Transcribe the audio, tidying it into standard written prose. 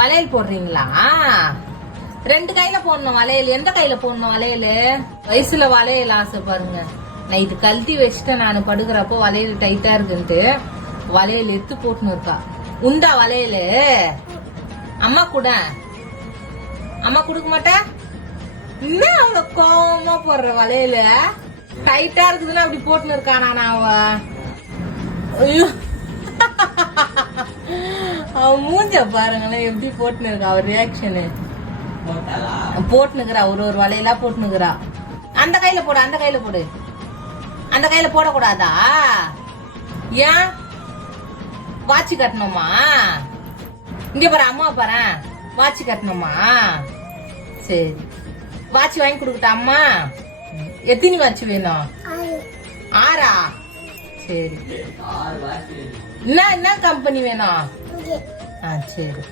வளையல் போடுறீங்களா? ரெண்டு கையில போடணும் வளையல். எந்த கையில போடணும் வளையல்? வயசுல வளையல் ஆசை பாருங்க. நான் இது கழட்டி வச்சுட்டேன். நான் படுக்கிறப்போ வளையல் டைட்டா இருக்குன்ட்டு வளையல் எடுத்து போட்டுன்னு இருக்கா. உண்டா வளையல்? அம்மா கூட அம்மா குடுக்க மாட்டேன். இன்னும் அவ்வளவு கோவமா போடுற வளையல டைட்டா இருக்குதுன்னு அப்படி போட்டுன்னு இருக்கானா? அவ ஐயோ அவன் மூஞ்ச பாருங்களேன் எப்படி போட்டுன்னு இருக்கா. அவர் ரியாக்ஷனு போட்டுனுக்குறா. ஒரு வளையலா போட்டுனுக்குறா. அந்த கையில போடு, அந்த கையில போடு. அந்த கையில போடக்கூடாதா? ஏன் வாட்சி கட்டணுமா? இங்க பாரு அம்மா பாரு, வாட்சி கட்டணுமா? சரி வாட்சி வாங்கி கொடுக்கட்டா அம்மா? எத்தனை வாட்சி வேணும்? 6. சரி என்ன கம்பெனி வேணும்? சரி.